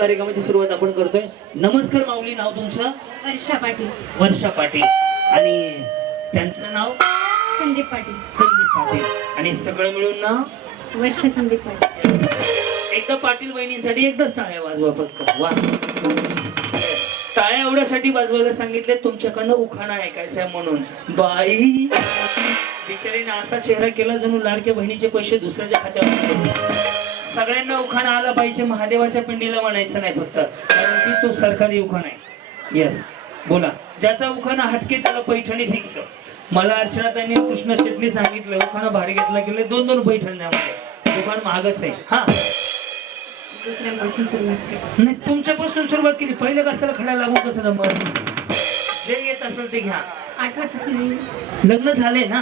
कार्यक्रमाची सुरुवात आपण करतोय. नमस्कार माऊली, नाव तुमचं? वर्षा पाटील. वर्षा पाटील. आणि त्यांचं नाव? संदीप पाटील. संदीप पाटील. आणि सगळं मिळून नाव वर्षा संदीप पाटील. एकदा पाटील बहिणींसाठी एकदाच टाळ्या वाजवा फक्त. वा, टाळ्या एवढ्यासाठी वाजवायला सांगितले तुमच्याकडनं उखाणा ऐकायचा आहे म्हणून. बाई बिचारीने असा चेहरा केला जणू लाडक्या बहिणीचे पैसे दुसऱ्याच्या खात्यावर. सगळ्यांना उखाणा आला पाहिजे, महादेवाच्या पिंडीला म्हणायचं नाही फक्त, कारण की तो सरकारी उखाणा आहे. यस, बोला. ज्याचा उखाणा हटके त्याला पैठणी फिक्स. मला अर्चनाताईंनी कृष्ण शेट्टी सांगितलं उखाणा भारी घेतला गेले 2-2 पैठण द्यामध्ये. दुकान महागच आहे. हा, दुसऱ्यापासून सुरुवात केली. नाही तुमच्यापासून सुरुवात केली. पहिलं कशाला खडा लागून कसं जमत? जे येत असेल ते घ्या. आठवतच नाही. लग्न झालंय ना,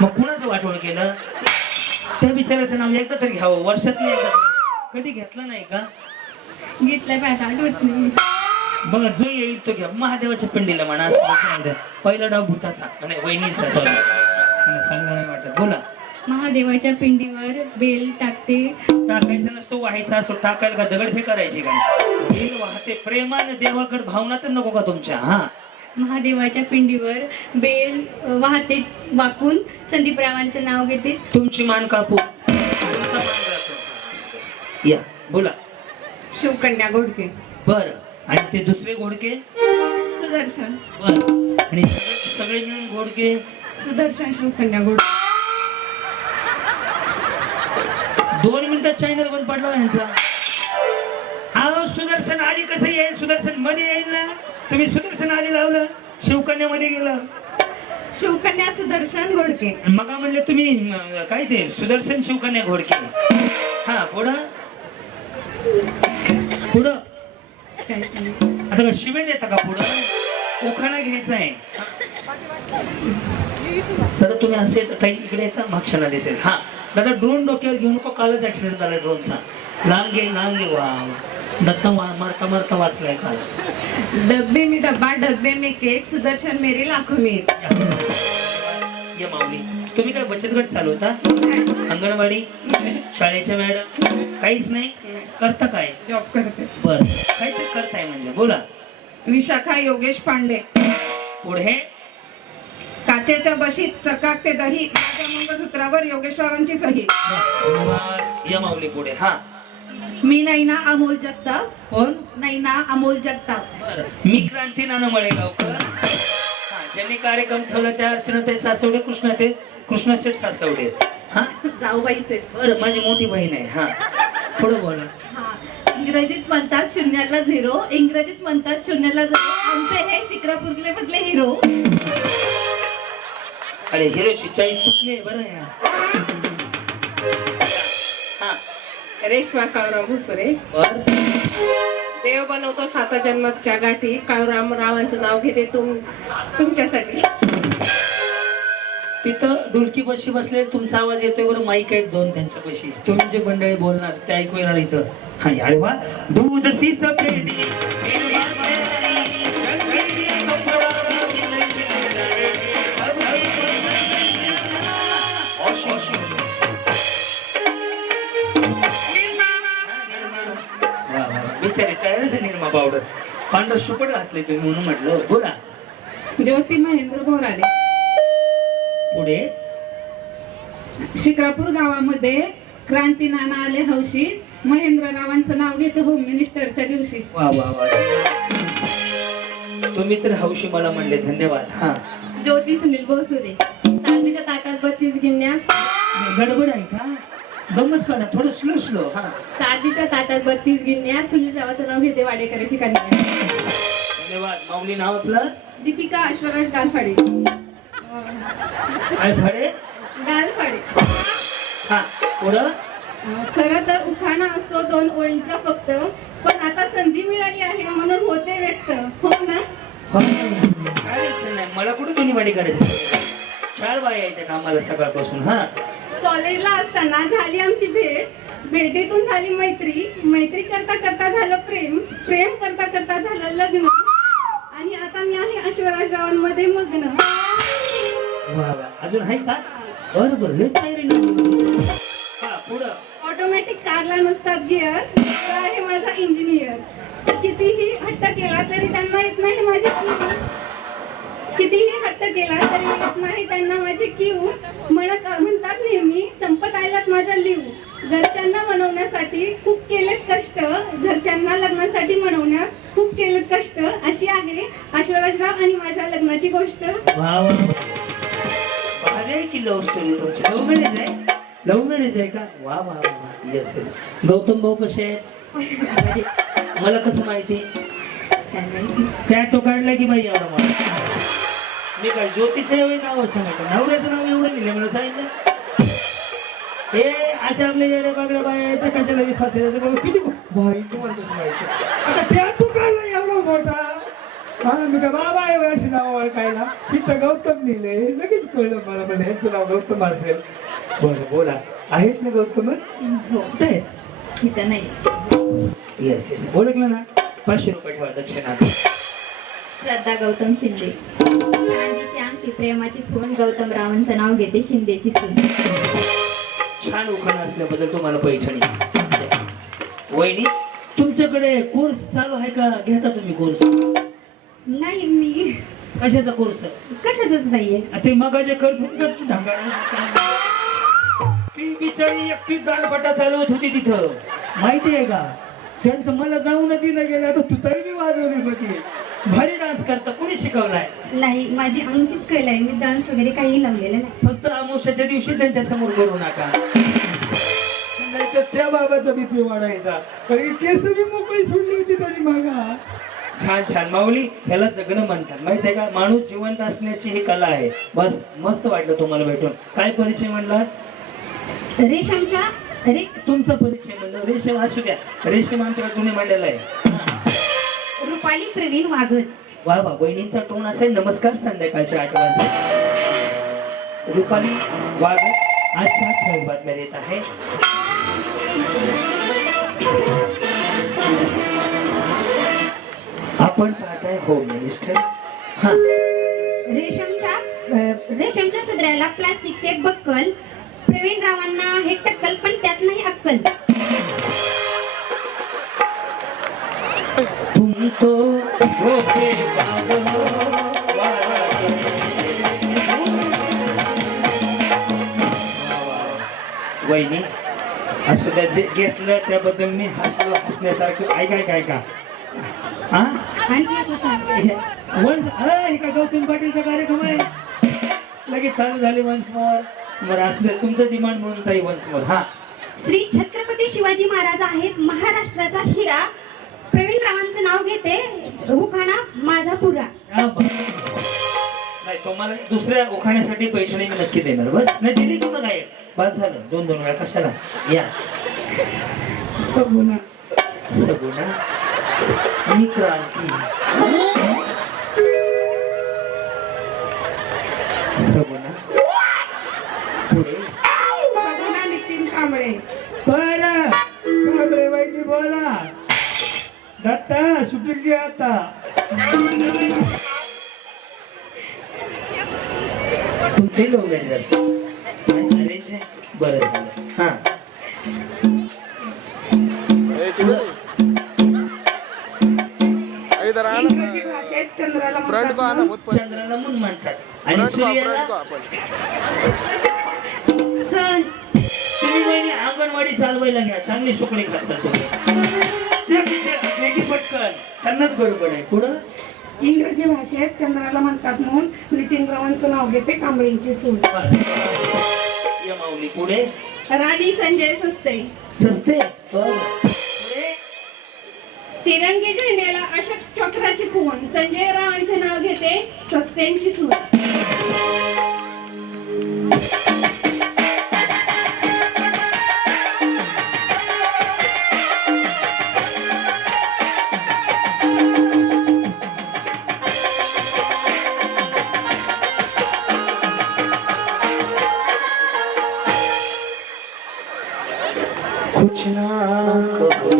मग कुणाचं वाटोळ केलं? त्या बिचाराचं नाव एकदा तरी घ्यावं, वर्षात नाही एकदा तरी. कधी घेतलं नाही का? घेतलंय पण आता आठवत नाही. बघा, जो येईल तो घ्या. महादेवाच्या पिंडीला म्हणा. असं पहिला डाव भूताचा, नाही वहिनींचा, सॉरी चांगला नाही वाटत. बोला. महादेवाच्या पिंडीवर बेल टाकते. टाकायचा नसतो, व्हायचा असतो. टाकायला का दगडफेक करायची काय? बेल वाहते प्रेमाने देवाकडे. भावना तर नको का तुमच्या? हा, महादेवाच्या पिंडीवर बेल वाहते वाकून संदीपरावांचं नाव घेते. तुमची मान कापू. तुमचा मान राखू. या, बोला. शिवकन्या घोडके. बर. आणि ते दुसरे घोडके? सुदर्शन. बर. आणि सगळे मिळून घोडके? सुदर्शन शिवकन्या घोडके. 2 मिनिटात चॅनल बंद पडला यांचा. अहो, सुदर्शन आधी कसं येईल? सुदर्शन मध्ये येईल ना. तुम्ही सुदर्शन आधी लावलं, शिवकन्या मध्ये गेलं. शिवकन्या सुदर्शन घोडके. मग म्हणले तुम्ही काय ते सुदर्शन शिवकन्या घोडके. हा, पुढं पुढं आता का शिवेल येतं का? पुढं उखाणा घ्यायचा आहे. दादा तुम्ही असे काही इकडे येता, मागच्याला दिसेल. हा दादा, ड्रोन डोक्यावर घेऊन नको. कालच ऍक्सिडेंट झाला ड्रोनचा. लांब घे. वा, दत्ता मारता मारता वाचलाय काल. डब्बे में डब्बा, डब्बे में केक, सुदर्शन मेरे लाखों में. या माऊली, तुम्ही काय बचत गट चालवता? अंगणवाडी, शाळेच्या मॅडम? काहीच नाही करता काय? जॉब करते. बर, काहीतरी करताय म्हणजे. बोला. विशाखा योगेश पांडे. पुढे? काचेच्या बशीत चकाकते दही, माझ्या मंगळसूत्रावर योगेशरावांची सही. धन्यवाद. या माऊली पुढे. हा, मी नैना अमोल जगताप. कोण? नैना अमोल जगताप. बर. मी क्रांती नाना मळेगावकर. हा, ज्यांनी कार्यक्रम ठेवला त्या अर्चनाताई सासवडे, कृष्णा शेठ सासवडे. हा, जाऊबाईचे. बरं, माझी मोठी बहीण आहे. हा, पुढे बोला. हा, इंग्रजीत म्हणतात 0ला 0, इंग्रजीत म्हणतात 0ला 0. आमचे हे शिक्रापूरले मधले हिरो. अरे हिरोची चाळी चुकली बरं या. हा, रेश्मा काळूराम भुसरे. बर. देव बनवतो 7 जन्माच्या गाठी, काळूराम रावांचं नाव घेते तुमच्यासाठी. तिथं ढोलकी बशी बसले, तुमचा आवाज येतोय बरं. माईक आहेत 2 त्यांच्या बशी. तुम्ही जे मंडळी बोलणार ते ऐकू येणार इथं. हा, अरे वा. दूध सी सफेदी बिचारी तयारच निर्मा पावडर. पांढर सुपट घातले तुम्ही म्हणून म्हटलं. बोला. ज्योती महेंद्र बोराडे. पुढे? शिक्रापूर गावामध्ये क्रांती नाना आले हौशी, महेंद्ररावांचं नाव घेते होम मिनिस्टरच्या दिवशी. वा वा वा, तुम्ही तर हौशी मला म्हणले. धन्यवाद. हा, ज्योती सुनील भोसुरे. चांदीच्या ताटात 32 गिन्यास. गडबड आहे का? दमच काढा, थोडं स्लो. हा, चांदीच्या ताटात 32 गिन्यास. सुनील रावाचं नाव घेते वाडेकरांची कन्या. धन्यवाद. माऊली, नाव आपलं? दीपिका ऐश्वर्याज गालफाडे. काय फळे? गालफाडे. हा, पुढं? खरं तर उखाणा असतो 2 ओळींचा फक्त, पण आता संधी मिळाली आहे म्हणून होते व्यक्त. हो ना? काय अडचण नाही. मला कुठे दोन्ही वाडी करायची. 4 बाया येते कामाला सकाळपासून. हा, कॉलेजला असताना झाली आमची भेट, भेटीतून झाली मैत्री, मैत्री करता करता झालं प्रेम, प्रेम करता करता झालं लग्न, आणि आता मी आहे ऐश्वर्याजरावांमध्ये मग्न. वा वा. अजून आहे का? बरोबर. लय तयारी नाही. हा, पुढं? ऑटो ऑटोमॅटिक कारला नसतात गिअर तो आहे माझा इंजिनियर कितीही हट्ट केला तरी त्यांना येत नाही माझी कीव कितीही हट्ट केला तरी येत नाही त्यांना माझी कीव म्हणतात नेहमी संपत आल्यात माझ्या लिव घरच्यांना मनवण्यासाठी खूप केलेत कष्ट घरच्यांना लग्नासाठी मनवण्यात खूप केलेत कष्ट अशी आहे ऐश्वर्याराव आणि माझ्या लग्नाची गोष्ट वा वा अरे की लव्ह स्टोरी तुमची लव्ह मॅरेज आहे का वा वा वा येस येस गौतम भाऊ कसे आहेत मला कसं माहिती टॅटो काढला की बाई एवढा मला मी काय ज्योतिष आहे नाव सांगायचं नवऱ्याचं नाव एवढं लिहिलं मला सांगितलं हे असे आपले येडे बागडे बाय आहेत कशाला फासले किती भाई तुम्हाला कसं माहिती आता टॅटू काढला एवढा मोठा हा मी का बाबा आहे अशी नाव ओळखायला तिथं गौतम लिहिलंय लगेच कळलं मला पण ह्यांचं नाव गौतम असेल बरं बोला आहेत ना गौतमच कुठे तिथं नाही येस येस ओळखलं ना 500 रुपये ठेवा दक्षिणा श्रद्धा गौतम शिंदे चांदीची अंगठी प्रेमाची खूण गौतम रावांचं नाव घेते शिंदेची सून छान उखाणा असल्याबद्दल तुम्हाला पैठणी वहिनी तुमच्याकडे कोर्स चालू आहे का घेता तुम्ही कोर्स नाही मी कशाचा कोर्स कशाच नाहीये ते मगाचे करतो ती बिचारी एकटी दालपट्टा चालवत होती तिथं माहिती आहे का त्यांचं मला जाऊन दिलं गेलं आता तू तरी मी वाजवली होती भारी डान्स करता कोणी शिकवलाय नाही माझी अंगठीच कला आहे मी डान्स वगैरे काही लावलेलं नाही फक्त अमावस्याच्या दिवशी त्यांच्या समोर करू नका नाहीतर त्या बाबाचा बीपी वाढायचा कारण की केस बी मोकळी सोडली होती तरी मागा छान छान माऊली ह्याला जगणं म्हणतात माहिती आहे का माणूस जिवंत असण्याची ही कला आहे बस मस्त वाटलं तुम्हाला भेटून काय परिचय म्हणला रेशमच्या तुमचा परिचय म्हणलं रेशम असू द्या रेशम आमच्याकडे तुम्ही मांडलेला आहे रुपाली प्रवीण वाघच वा वा बहिणींचा टोन असेल नमस्कार संध्याकाळच्या 8 वाजता रुपाली वाघ आजच्या ठळक बातम्या देत आहे आपण पाहताय होम मिनिस्टर हा रेशमच्या सदऱ्याला प्लास्टिकचे बक्कल प्रवीण रावांना हे टक्कल पण त्यात नाही अक्कल तुम तो धोखेबाज हो, वहिनी असं त्या जे घेतलं त्याबद्दल मी हसण्यासारखं ऐका हा वन्स हे का गौतम पाटीलचा कार्यक्रम आहे लगेच चालू झाले वन्स मोर बरं असू दे तुमचं डिमांड म्हणून ताई वन्स मोर हा श्री छत्रपती शिवाजी महाराज आहेत महाराष्ट्राचा हिरा प्रवीण रावांचं नाव घेते उखाणा माझा पुरा हा, बरं. नाही तुम्हाला दुसऱ्या उखाण्यासाठी पैठणी मी नक्की देणार बस नाही दिली की मग आहे बस झालं 2 वेळा कशाला या सगुणा सगुणा मी क्रांती सगुणा पुढे सगुणा नितीन कांबळे बरं कांबळे वहिनी बोला दत्ता सुटून घ्या आता तुमचे लव्ह मॅरेज असेल अरेंज आहे बरं झालं हा इंग्रजी भाषेत चंद्राला म्हणतात चंद्राला मून म्हणतात आणि सूर्याला सन तुम्ही बहिणी अंगणवाडी चालवायला घ्या चांगली सुकडी खासाल तुम्ही पटकन त्यांनाच गडबड आहे पुढं इंग्रजी भाषेत चंद्राला म्हणतात म्हणून नितीन रावांचं नाव घेते कांबळींची सून या माऊली पुढे राणी संजय सस्ते सस्ते तिरंगी झेंड्याला अशोक चक्राची खून संजय रावांचे नाव घेते सस्तेंची सून कुछ ना कहो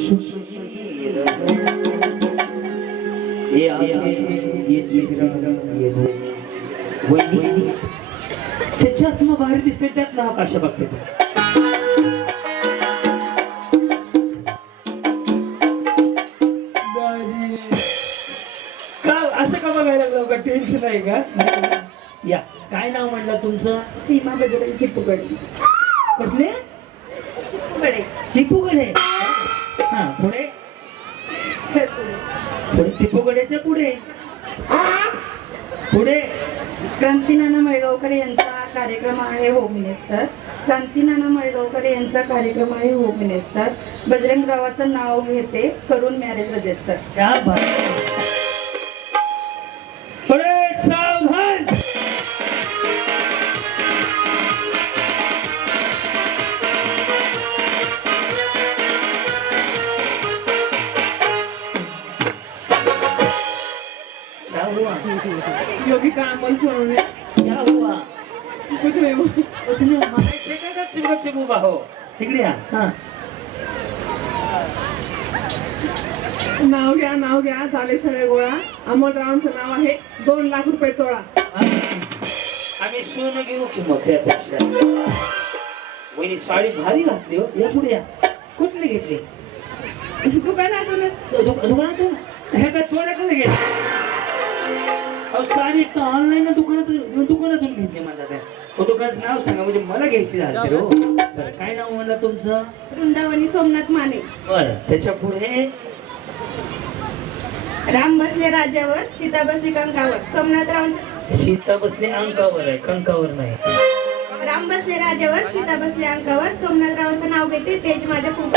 सुशील ये आंखें ये चेहरा ये वही ते चष्मा बाहेर दिसते त्यात ना आकाश बघते का असं का बघायला लागलं का टेन्शन आहे का? या काय नाव म्हणलं तुमचं? सीमा बजरंग टिपूगडे. कसले? कडे टिपूगडे. हा पुढे पुढे टिपूगडेच्या पुढे पुढे क्रांतीनाना मळगावकर यांचा कार्यक्रम आहे होम मिनिस्टर. क्रांतीनाना मळगावकर यांचा कार्यक्रम आहे होम मिनिस्टर. बजरंगरावाचं नाव घेते करून मॅरेज रजिस्टर. क्या बात है. पुढे सावधान. क्या हुआ? योगी का अमल सोनवणे. क्या हुआ? कुछ नाही हुआ. कुछ नाही म्हणायचं काय का चिमगप उभा हो तिकडे या. हा नाव घ्या झाले सगळे गोळा. अमोलरावांचं नाव आहे 2 लाख रुपये तोळा. आम्ही सोनं घेऊ की मग त्यापेक्षा. वहिनी साडी भारी घातली हो. या पुढे या. कुठली घेतली? दुकानातूनच दुकानातून? हे काय चोऱ्या का घेतली? अहो साडी तर ऑनलाईन दुकानातून घेतली म्हणतात. दुकानाचं नाव सांगा म्हणजे मला घ्यायची झाली हो. बरं काय नाव म्हणलं तुमचं? वृंदावनी सोमनाथ माने. बरं त्याच्या पुढे राम बसले राज्यावर, सीता बसली कंकावर. सोमनाथरावांचं सीता बसले अंकावर आहे कंकावर नाही. राम बसले राज्यावर, सीता बसले अंकावर. सोमनाथरावांचं नाव घेते तेज माझ्या खूप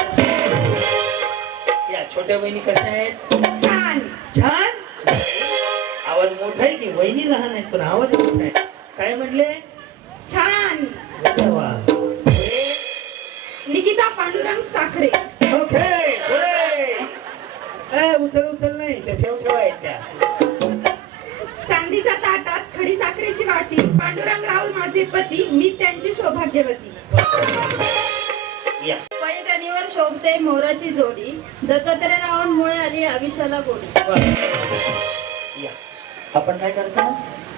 या छोट्या बहिणी कशा आहेत? छान. छान. आवाज मोठा आहे की वहिनी लहान आहेत पण आवाज मोठा आहे. काय म्हणले? छान. वा. निकिता पांडुरंग साखरे. ओके पुढे. उचल नाही त्या ठेवाय त्या. चांदीच्या ताटात खडी साखरेची वाटी. पांडुरंग राहुल माझे पती, मी त्यांची सौभाग्यवती. या पैठणीवर शोभते मोराची जोडी. दत्तात्रयरावांमुळे आली आविषाला गोडी. वा. या आपण काय करता?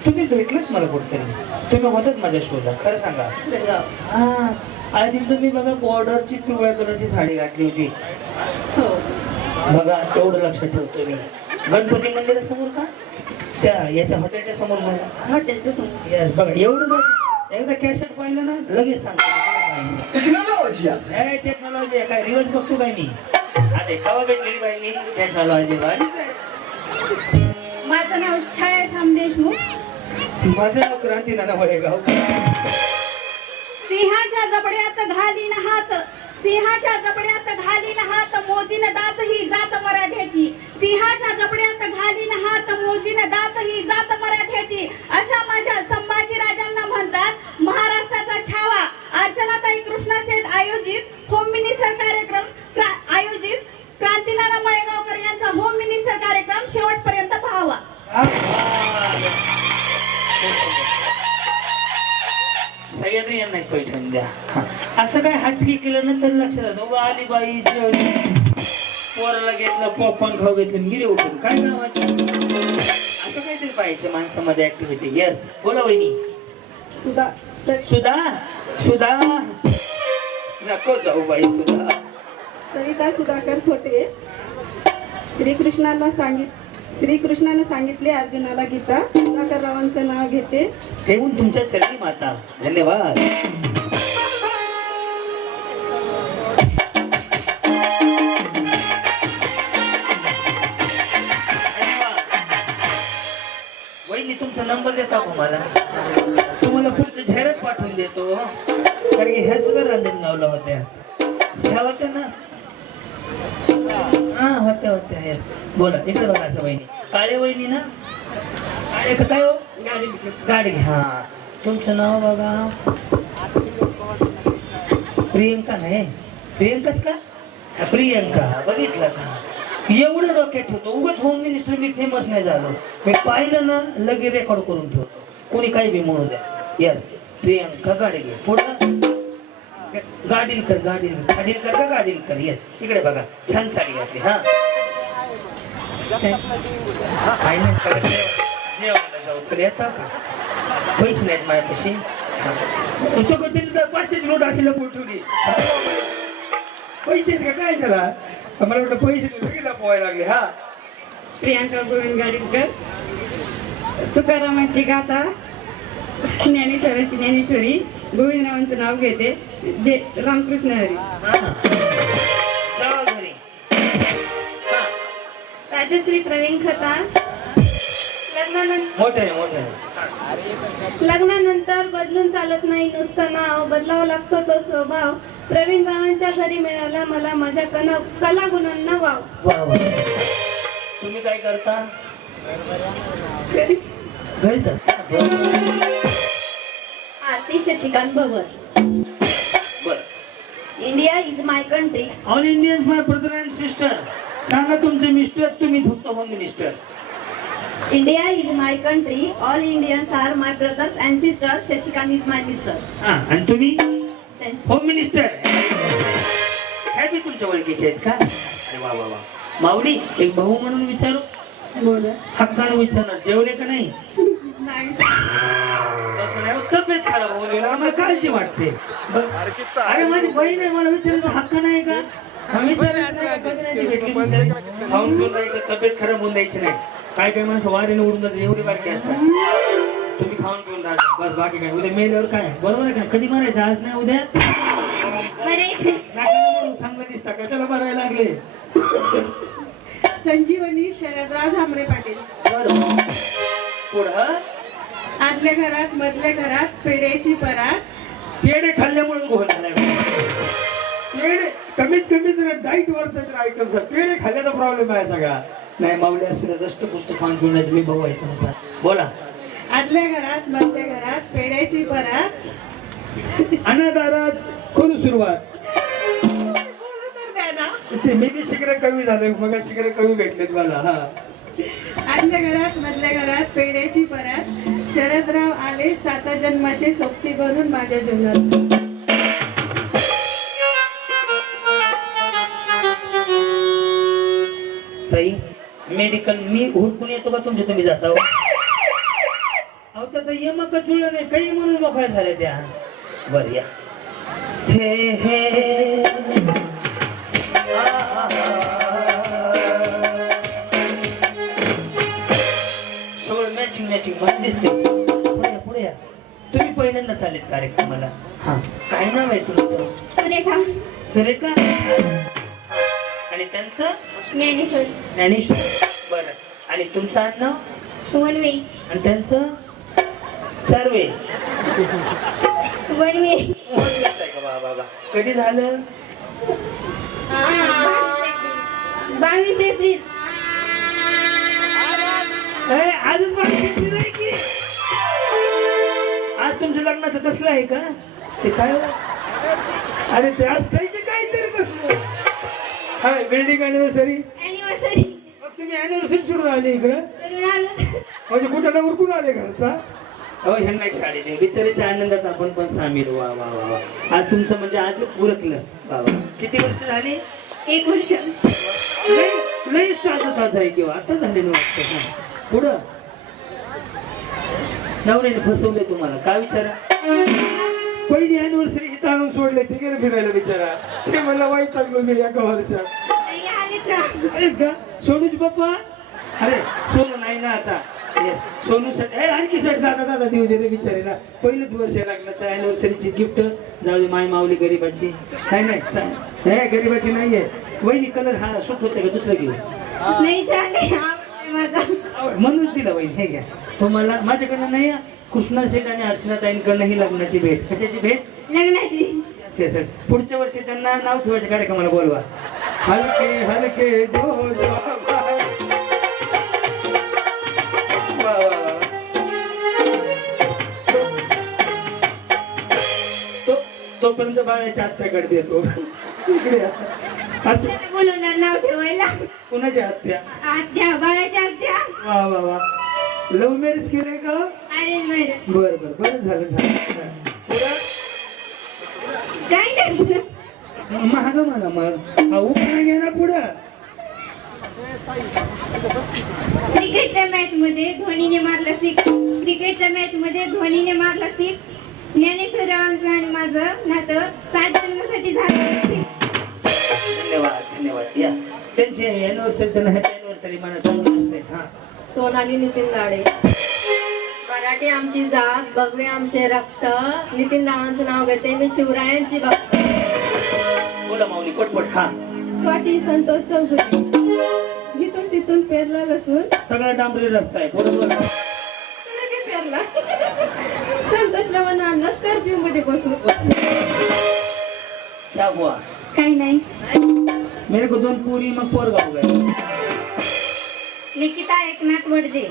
तुम्ही भेटलत मला कुठतरी. तुम्ही होतात माझ्या शोधा. खरं सांगा. हा आधी तुम्ही बघा बॉर्डरची पिवळ्या कलरची साडी घातली होती. बघा तेवढं लक्षात ठेवतो मी. गणपती मंदिरासमोर का? त्या याच्या हॉटेलच्या समोर झाला. येस बघा एवढं बघ. एकदा कॅसेट पाहिलं ना लगेच सांगतो. टेक्नॉलॉजी आहे काय रिवर्स बघतो काय मी. अरे कवा भेटलेली बाई टेक्नॉलॉजी. माझं नाव छाया श्याम देशमुख. माझं नाव क्रांतीनाना मळेगाव. सिंहाच्या जबड्यात घालीन हात, सिंहाच्या जबड्यात घालीन हात, मोजीन दात ही जात मराठ्याची. सिंहाच्या जबड्यात घालीन हात, मोजीन दात ही जात मराठ्याची. अशा माझ्या संभाजी राजांना म्हणतात महाराष्ट्राचा छावा. अर्चनाताई कृष्णा सेठ आयोजित होम मिनिस्टर कार्यक्रम आयोजित क्रांतीनाना मळेगावकर यांचा होम मिनिस्टर कार्यक्रम शेवटपर्यंत पाहावा. सगळ्यांनी यांना एक पैठण द्या. हा. असं काय हटकी केलं नंतर लक्षात आलं आली बाई जेवली पोराला घेतलं पॉपकॉर्न खाऊ घेतलं गिरे उठून काय कामाची. असं काहीतरी पाहिजे माणसामध्ये ऍक्टिव्हिटी. येस बोला वहिनी. सुधा सुधा सुधा नको जाऊ बाई सुधा. सविता सुधाकर छोटे. श्रीकृष्णानं सांगितले अर्जुनाला गीता. सुधाकररावांचं नाव घेते ठेवून तुमच्या चरणी माता. धन्यवाद. वहिनी तुमचा नंबर देता का मला? तुम्हाला पुढचं जाहिरात पाठवून देतो. कारण की ह्या सुद्धा रांजणगावला होत्या. ह्या होत्या ना? हा होत्या होत्या. येस बोला इकडे बघा. असं वहिनी काळे वहिनी ना? काळे का काय हो? गाडी हा. तुमचं नाव बघा. प्रियंका नाही प्रियंकाच का? हा, प्रियंका. बघितलं का? एवढं डोक्यात ठेवतो. उगाच होम मिनिस्टर मी फेमस नाही झालो. मी पाहिलं ना लगे रेकॉर्ड करून ठेवतो. कोणी काही बी म्हणू द्या. येस प्रियंका गाडगे. पुढं गाडीलकर गाडीलकर का गाडीलकर. येस इकडे बघा छान साडी घातली. हा काय नाही चला जेवायला जाऊ. चल येता का? पैसे नाहीत माझ्यापाशी. तो कधी 500 नोट असेल ठेवली. पैसे आहेत का काय त्याला? मला वाटलं पैसे लगेच पोहायला लागले. हा प्रियांका गोविंद गाडीकर. तुकारामांची गाथा, ज्ञानेश्वरांची ज्ञानेश्वरी, गोविंदरावांचं नाव घेते, जे रामकृष्ण हरी. हा. जावा घरी. हा. राजश्री प्रवीण खताळ. मोठं आहे मोठं आहे. लग्नानंतर बदलून चालत नाही नुसतं नाव, बदलावा लागतो तो स्वभाव. प्रवीण रावांच्या घरी मिळाला मला माझ्या कला गुणांना वाव. वा वा. तुम्ही काय करता? घरीच. घरीच असता. आरती शशिकांत भवर. बर. India is my country. All Indians my brother and sister. सांगा तुमचे मिस्टर, तुम्ही फक्त home minister. India is my country. All Indians are my brothers and sisters. Shashikant is my mister. हा. आणि तुम्ही होम मिनिस्टर. काय बी तुमच्या ओळखीचे आहेत का? अरे वा वा वा. माऊली, एक भाऊ म्हणून विचारू? बोला. हक्कानं विचारणार, जेवले का नाही? तसं नाही, तब्येत खराब होऊन आम्हाला काळजी वाटते. अरे माझी बहीण आहे, मला विचारायचं हक्क नाही का? विचारायचं नाही का? कधी नाही ती भेटली विचारायची. खाऊन पिऊन जायचं, तब्येत खराब होऊन द्यायची नाही. काय काय माणसं वारीने उडून जातात, एवढी बारकी असतात. तुम्ही खाऊन पिऊन राहा बस, बाकी काय. उद्या मेल्यावर काय बरोबर आहे का? कधी मारायचं? आज नाही उद्या चांगलं दिसता, कशाला मारायला लागले? संजीवनी शरदराज आमरे पाटील. बरोबर. पुढं आदल्या घरात मधल्या घरात पेढ्याची परात. पेढे खाल्ल्यामुळे गोल झालाय. पेढे कमीत कमी जर डाईट वरचा जर आयटम, पेढे खाल्ल्याचा प्रॉब्लेम आहे सगळा. नाही माऊली असू द्या, दष्टपुष्ट खाऊन पिण्याचा मी भाऊ आहे तुमचा. बोला. आदल्या घरात मधल्या घरात पेढ्याची परात. अनादारात करू सुरुवात. बोलू तर द्या ना. ते मी बी शिकरे कमी झालोय, मग शिकरे कमी भेटलेत मला. हा. आदल्या घरात मधल्या घरात पेढ्याची परात. शरदराव आले 7 जन्माचे सोबती बनून माझ्या जीवनात. ताई, मेडिकल मी हुडकून येतो का तुमच्या, तुम्ही जाता हो? अहो त्याचा यमक जुळलं नाही, काही म्हणून मोकळ्या झाल्या त्या. बर या. हे हे सगळं मॅचिंग मॅचिंग मला दिसते. पुढे या, पुढे या. तुम्ही पहिल्यांदा चालेल कार्यक्रमाला. हा. काय नाव आहे तुमचं? सुरेखा. सुरेखा. आणि त्यांचं? ज्ञानेश्वर. ज्ञानेश्वर. बरं. आणि तुमचं आडनाव? वनवे. आणि त्यांचं? चारवे. वनवे. बाबा कधी झालं? 22 एप्रिल. आजच बाकी नाही की आज तुमच्या लग्नाचं कसलं आहे का? ते काय? अरे ते असतंय की काहीतरी कसलं. हा, बिल्डिंग अॅनिव्हर्सरी. अॅनिव्हर्सरी. मग तुम्ही अॅनिव्हर्सरी सोडून आले इकडं? करून आलो. म्हणजे कुठं उरकून आले घरचा? अहो ह्यांना एक साडी दे. बिचारीच्या आनंदात आपण पण सामील. वा वा वा वा. आज तुमचं म्हणजे आज उरकलं बाबा. किती वर्ष झाली? 1 वर्ष. लईच ताजा आहे किंवा आता झाले वाटतं. पुढं नवऱ्याने फसवले तुम्हाला का विचारा? पहिली अॅनिव्हर्सरी इथं आणून सोडले, ते गेले फिरायला बिचारा. ते मला वाईट लागलो मी एका वर्षात. नाही आलेत का? आहेत का सोनूच पप्पा? अरे सोनू नाही ना आता. येस सोनू साठी आणखी साठी दादा देऊ दे रे बिचारीला. पहिलंच वर्ष लग्नाचं अॅनिव्हर्सरीची गिफ्ट. जाऊ दे माय माऊली गरीबाची. नाही गरीबाची नाहीये. वहिनी कलर हा सूट होते का दुसरं घेऊ? नाही झाले. माझा म्हणून दिला वहिनी. हे घ्या तुम्हाला. माझ्याकडनं नाही, कृष्णा शेठ आणि अर्चना ताईंकडनं ही लग्नाची भेट. कशाची भेट? लग्नाची. पुढच्या वर्षी त्यांना नाव ठेवायच्या कार्यक्रमाला बोलवा. हलके हलके जो जो वा, वा, वा. तोपर्यंत बाळाच्या आत्याकडे देतो. इकडे या. असं बोलवणार नाव ठेवायला. कुणाच्या आत्या? आत्या, बाळाच्या आत्या. वा वा वा. लव्ह मॅरेज केलंय का? अरे बरं. बरं झालं. पुढं काय नाही. महाग मला मग उपाय घ्या ना पुढं. क्रिकेटच्या मॅच मध्ये धोनीने मारला 6. क्रिकेटच्या मॅच मध्ये धोनीने मारला 6. ज्ञानेश्वरावांचं आणि माझं नातं 7 जन्मासाठी झालं. धन्यवाद. या त्यांची अॅनिव्हर्सरी, त्यांना हॅपी अॅनिव्हर्सरी म्हणा. चांगलं असते. सोनाली नितीन लाडे. मराठी आमची जात, भगवे आमचे रक्त. नितीन रावांचं नाव घेते मी, शिवरायांची भक्त. बोला माऊली पटपट. हा, स्वाती संतोष चौधरी. इथून तिथून पेरला लसून सगळा डांबरी रस्ता आहे. बरोबर. तुला काय पेरला? संतोष रावांना स्कॉर्पिओ मध्ये बसून. क्या हुआ? काही नाही. मेरे को 2 पूरी मग पोरगा हो गया. निकिता एकनाथ वडजे.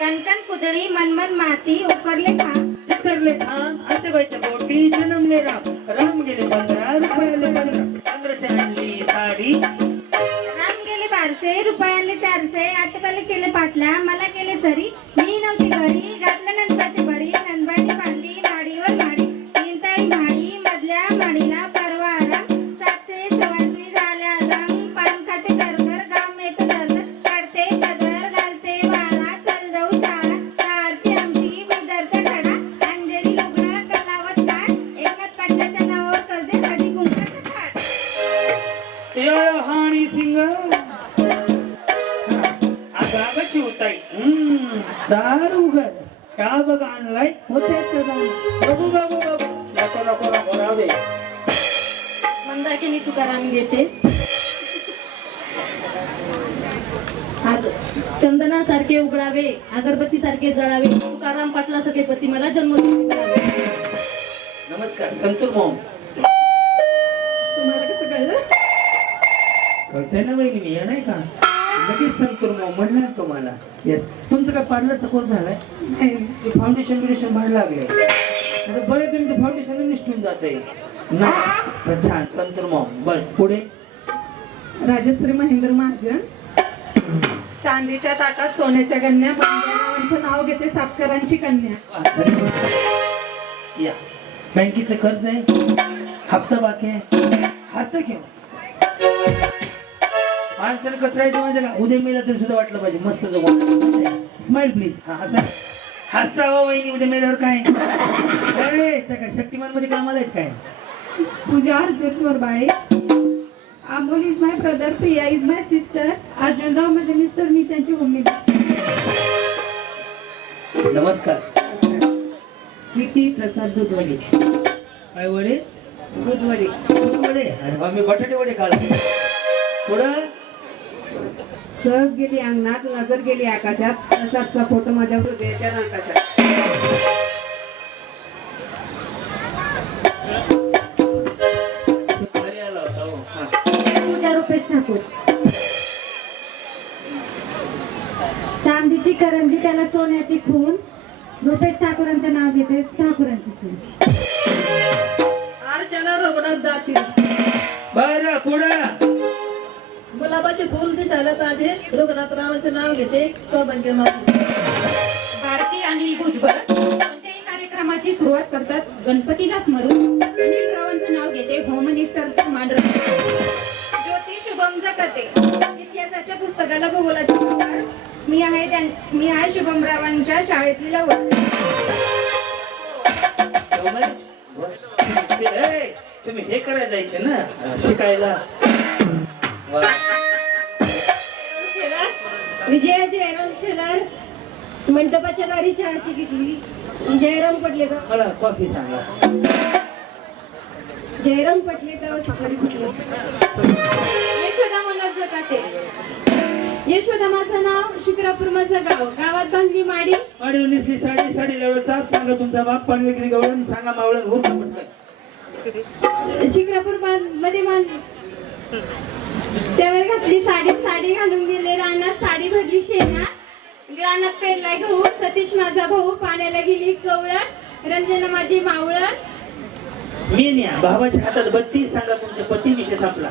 कणकण कुदळी मनमन माती उकरले खा. चित्रले खान आतेबाईच्या बोटी जन्मले राम. राम गेले 15 रुपयाले 15च्या आणली साडी. राम गेले 1200 रुपयांले 400. आतेबाले केले पाटल्या मला केले सरी. मी नव्हती घरी घातलं नंदबाची बरी. नंदबाची बांधली माडीवर माडी. 3 ताळी माडी मधल्या माडीला परवा आराम. 700 सवासणी झाल्या रंग. पान खाते गरगर गाम येत दरदर. काढते पदर घालते वारा. चल जाऊ शाळा शहरची आमची बिदरचा खडा. अंजेरी लुगडं कलावत काढ. एकनाथ पाटलाच्या नावावर करते हळदी कुंकाचं थाट. या हाणी सिंग आगाची होताई. दार उघड. का बघ आणलाय होते बघू बघू बघू. नको नको नको राहू दे. मंदाकिनी तुकाराम घेते. चंदनासारखे उघडावे, अगरबत्तीसारखे जळावे. तुकाराम पाटलासारखे पती मला जन्मोत्सवी मिळावे. नमस्कार संतूर मॉम. तुम्हाला कसं कळलं? कळतंय ना वहिनी मी नाही का लगेच संतूर मॉम म्हणलं ना तुम्हाला. येस. तुमचं काय पार्लरचा कोर्स झालाय? फाउंडेशन बिडेशन भाड लागले. आता बरं तुमचं फाउंडेशन निष्ठून जात आहे ना. पण छान संतूर मॉम. बस पुढे. राजश्री महेंद्र महाजन. चांदीच्या ताटात सोन्याच्या गण्या. मंदिरावांचं नाव घेते सातकरांची कन्या. या बँकेचं कर्ज आहे, हप्ता बाकी आहे. हसं घेऊ माणसाला कसं राहायचं माहिती का? उद्या मेला तरी सुद्धा वाटलं पाहिजे मस्त जगू. Smile please. हा हसा हसा हो वहिनी. उद्या मेल्यावर काय अरे त्या काय शक्तिमान मध्ये कामाला आहेत काय? Pooja Arjun Varbale. Amol is my brother. Priya is my sister. Arjunrao माझे मिस्टर. मी त्यांची मम्मी. नमस्कार. प्रीती प्रसाद दुधवडे. काय वडे? दुधवडे. वडे. अरे बा मी बटाटे वडे काढ. पुढं. सहज गेली अंगणात. नजर गेली आकाशात. प्रसादचा फोटो माझ्या हृदयाच्या नकाशात. खाली आला होता हो. हा. पूजा रुपेश ठाकूर. चांदीची करंजी त्याला सोन्याची खून. रुपेश ठाकूरांचं नाव घेते ठाकूरांची सून. अर्चना रघुनाथ जातील. बरं पुढं. गुलाबाचे फुल दिसायला ताजे. रघुनाथ रावांचं नाव घेते सौभाग्य माती. भारती आणि भुजबळ कोणत्याही कार्यक्रमाची सुरुवात करतात गणपतीला स्मरून. अनिल रावांचं नाव घेते होम मिनिस्टरचं मांडर. ज्योती शुभम जगते. इतिहासाच्या पुस्तकाला भूगोलाचे प्रकार. मी आहे शुभम रावांच्या शाळेतली लवकर. तुम्ही हे करायला जायचे ना शिकायला. विजया जयराम शेलार. मंडपाच्या दारी चहाची घेतली. जयराम पटले तर मला कॉफी सांगा. जयराम पटले तर सकाळी कुठले. यशोदा मनोज जकाते. यशोदा माझं नाव. शिक्रापूर माझं गाव. गावात बांधली माडी. अडीव नेसली साडी. साडी लवड चाप. सांगा तुमचा बाप. पान विक्री गवळण. सांगा मावळण. उर पटकन. शिक्रापूर मध्ये त्यावर घातली साडी. साडी घालून गेले रानात. साडी भरली शेणा. रानात पेरलाय गहू. सतीश माझा भाऊ. पाण्याला गेली कवळण. रंजना माझी मावळण. मेन्या भावाच्या हातात बत्ती. सांगा तुमच्या पती विषय संपला.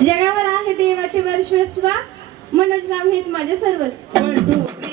जगावर आहे देवाचे वर्चस्व. मनोज राव हेच माझे सर्वस्व. 1 2 3